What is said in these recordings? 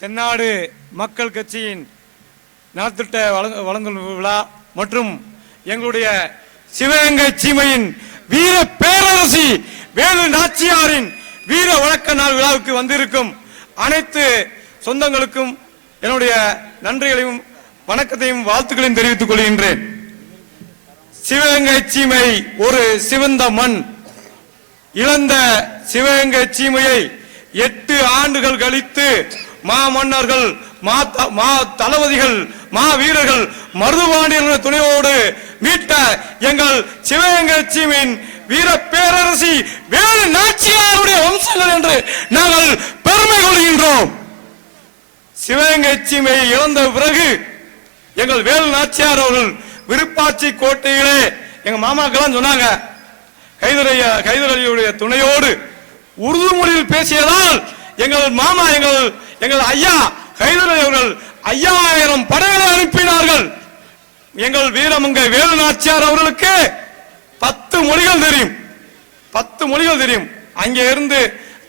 தென்னாடு மக்கள் கட்சியின் நலத்திட்ட வழங்கும் விழா மற்றும் எங்களுடைய சிவகங்கை சீமையின் வீர பேரரசி வேலு நாச்சியாரின் வீர வழக்க நாள் விழாவுக்கு வந்திருக்கும் அனைத்து சொந்தங்களுக்கும் என்னுடைய நன்றிகளையும் வணக்கத்தையும் வாழ்த்துக்களையும் தெரிவித்துக் கொள்கின்றேன். சிவகங்கை சீமை ஒரு சிவந்த மண். இழந்த சிவகங்கை சீமையை எட்டு ஆண்டுகள் கழித்து மா மன்னர்கள் மா மா தளபதிகள் மா வீரர்கள் மருதுபாண்டியர்கள் துணையோடு மீட்ட எங்கள் சிவகங்கை வீர பேரரசி வேலு நாச்சியாருடைய வம்சங்கள் என்று நாங்கள் பெருமை கொள்கின்றோம். சிவகங்கை இழந்த பிறகு எங்கள் வேலு நாச்சியார் அவர்கள் விருப்பாட்சி கோட்டையிலே எங்க மாமாக்கெல்லாம் சொன்னாங்க கைதரைய கைதரையுடைய துணையோடு உருது மொழியில் பேசியதால் எங்கள் மாமா எங்கள் எங்கள் ஐயா கைதர் அவர்கள் ஐயாயிரம் படைகளை அனுப்பினார்கள். எங்கள் வீரமங்கை வேலு நாச்சியார் அவர்களுக்கு பத்து மொழிகள் தெரியும். பத்து மொழிகள் தெரியும். அங்கே இருந்து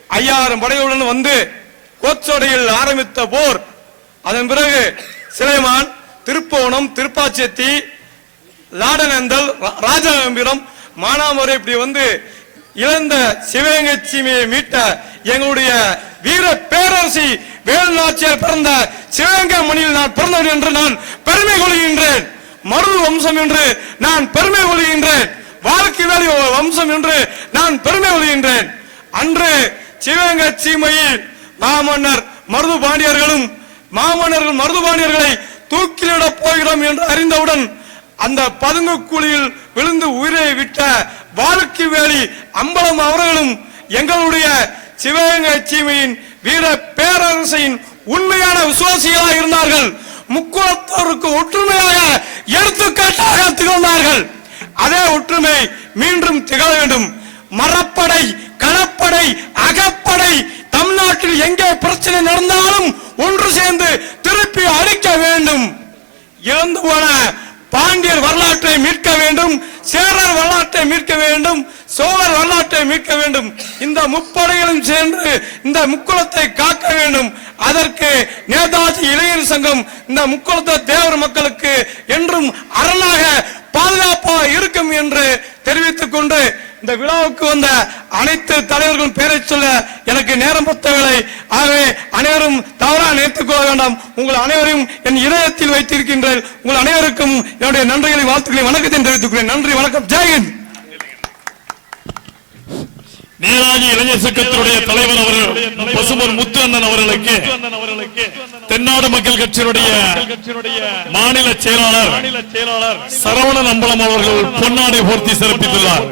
ஐயாயிரம் படைகளுடன் வந்து கோச்சோடையில் ஆரம்பித்த போர். அதன் பிறகு சிலைமான் திருப்போணம் திருப்பாச்சேத்தி லாடநந்தல் ரா- ராஜகம்பீரம் மானாமரை இப்படி வந்து இழந்த சிவகங்கை சீமையை மீட்ட எங்களுடைய வீர பேரரசி வேலுநாச்சியார் பிறந்த சிவகங்கை மணியில் நான் பிறந்தவன் என்று நான் பெருமை கொள்கின்றேன். மருது வம்சம் என்று நான் பெருமை கொள்கின்றேன். வாழ்க்கை வேலை வம்சம் என்று நான் பெருமை கொள்கின்றேன். அன்று சிவகங்கை சீமையில் மாமன்னர் மருது பாண்டியர்களும் மாமன்னர்கள் மருது பாண்டியர்களை தூக்கிலிடப் போகிறோம் என்று அறிந்தவுடன் அந்த பதுங்கு குழியில் விழுந்து உயிரை விட்ட வாழ்க்கை வேலி அம்பலம் அவர்களும் எங்களுடைய சிவகங்கை சீமையின் வீர பேரரசையின் உண்மையான விசுவாசிகளாக இருந்தார்கள். முக்குளத்தோருக்கு ஒற்றுமையாக எடுத்துக்காட்டாக திகழ்ந்தார்கள். அதே ஒற்றுமை மீண்டும் திகழ வேண்டும். மரப்படை களப்படை அகப்படை தமிழ்நாட்டில் எங்கே பிரச்சனை நடந்தாலும் ஒன்று சேர்ந்து திருப்பி அழிக்க வேண்டும். இழந்து போன பாண்டியர் வரலாற்றை மீட்க வேண்டும். சேரர் வரலாற்றை மீட்க வேண்டும் சோழர் வரலாற்றை மீட்க வேண்டும் இந்த முப்படைகளும் சேர்ந்து இந்த முக்குளத்தை காக்க வேண்டும். அதற்கு நேதாஜி இளைஞர் சங்கம் இந்த முக்குளத்தை தேவர் மக்களுக்கு என்றும் அரணாக பாதுகாப்பாக இருக்கும் என்று தெரிவித்துக் கொண்டு இந்த விழாவுக்கு வந்த அனைத்து தலைவர்களும் பேரை சொல்ல எனக்கு நேரம் பத்தவில்லை ஆகவே அனைவரும் தவறாக நினைத்துக் கொள்ள வேண்டாம். உங்கள் அனைவரையும் என் இதயத்தில் வைத்திருக்கின்றேன். உங்கள் அனைவருக்கும் என்னுடைய நன்றிகளை வாழ்த்துக்களை வணக்கத்தை தெரிவித்துக்கிறேன் நன்றி வணக்கம். ஜெயஹிந்த் நேதாஜி இளைஞர் சங்கத்தினுடைய தலைவர் அவர்கள் பசுமன் முத்து அண்ணன் அவர்களுக்கு தென்னாடு மக்கள் கட்சியினுடைய மாநில செயலாளர் சரவணன் அம்பலம் அவர்கள் பொன்னாடை போர்த்தி சிறப்பித்துள்ளார்.